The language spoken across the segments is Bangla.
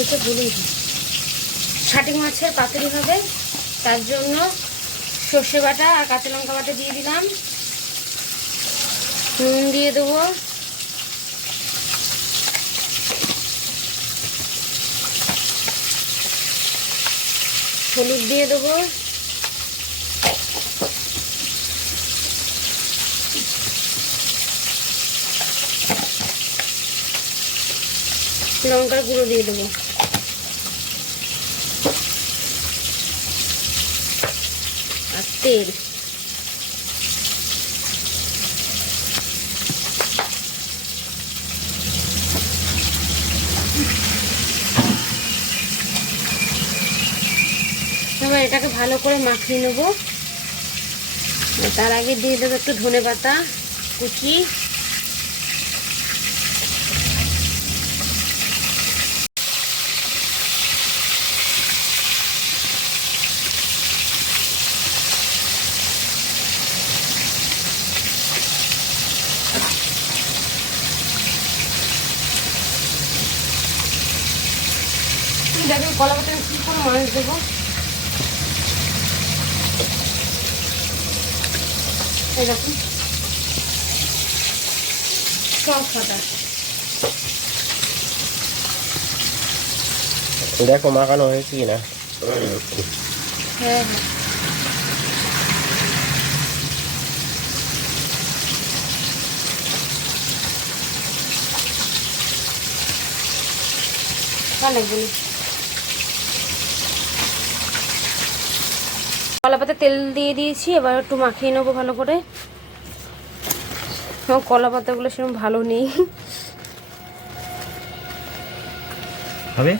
এটা বলেই দিই, শাটিং মাছের পাতুরি হবে, তার জন্য সর্ষে বাটা আর কাঁচা লঙ্কা বাটা দিয়ে দিলাম। নুন দিয়ে দেবো, হলুদ দিয়ে দেবো, লঙ্কার গুঁড়ো দিয়ে দেবো, আর তেল। এবার এটাকে ভালো করে মাখিয়ে নেব। তার আগে দিয়ে দেবো একটু ধনেপাতা কুচি, দেখুন কলা পাতায় কি করে মাছ দেবো। এই দেখুন সস পাতা, দেখো মাখানো হয়েছে কিনা। হ্যাঁ হ্যাঁ ভালো লাগবে। কলা পাতা তেল দিয়ে দিয়েছি, এবার একটু মাখিয়ে নেবো ভালো করে। কলা পাতাগুলো সেরকম ভালো নেই। হবে?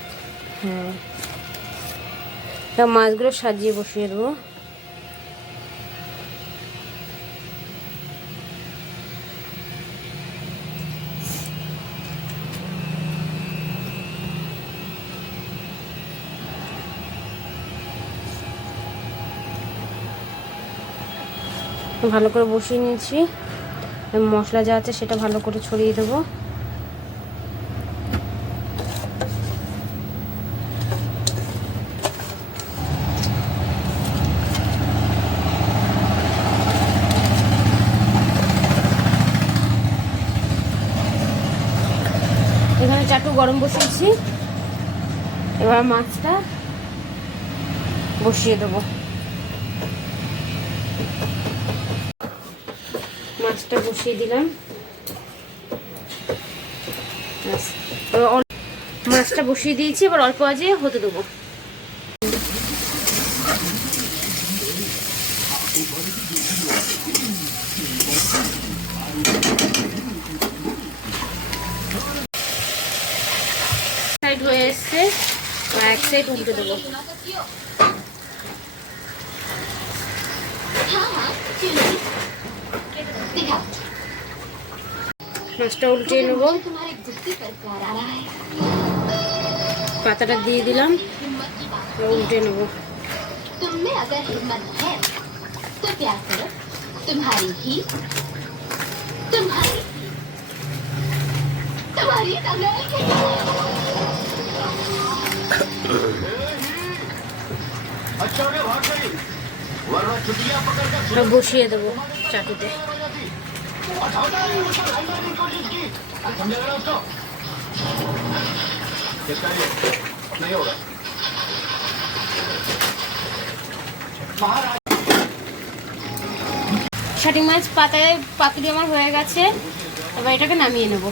হ্যাঁ, মাছগুলো সাজিয়ে বসিয়ে দেবো। ভালো করে বসিয়ে নিয়েছি, মশলা যা আছে সেটা ভালো করে ছড়িয়ে দেবো। এখানে চাটু গরম বসিয়েছি, এবার মাছটা বসিয়ে দেবো। মাছটা বসিয়ে দিলাম, মাছটা বসিয়ে দিয়েছি, এবার অল্প আজে হতে দেবো। সাইড হয়ে এসছে, এক সাইড উল্টে দেবো। মাছটা উল্টে নেব, পাতাটা দিয়ে দিলাম, উল্টে নেব। বসিয়ে দেবো চাটুতে। শাটিং মাছ পাতায় পাতুরি আমার হয়ে গেছে, এবার এটাকে নামিয়ে নেব।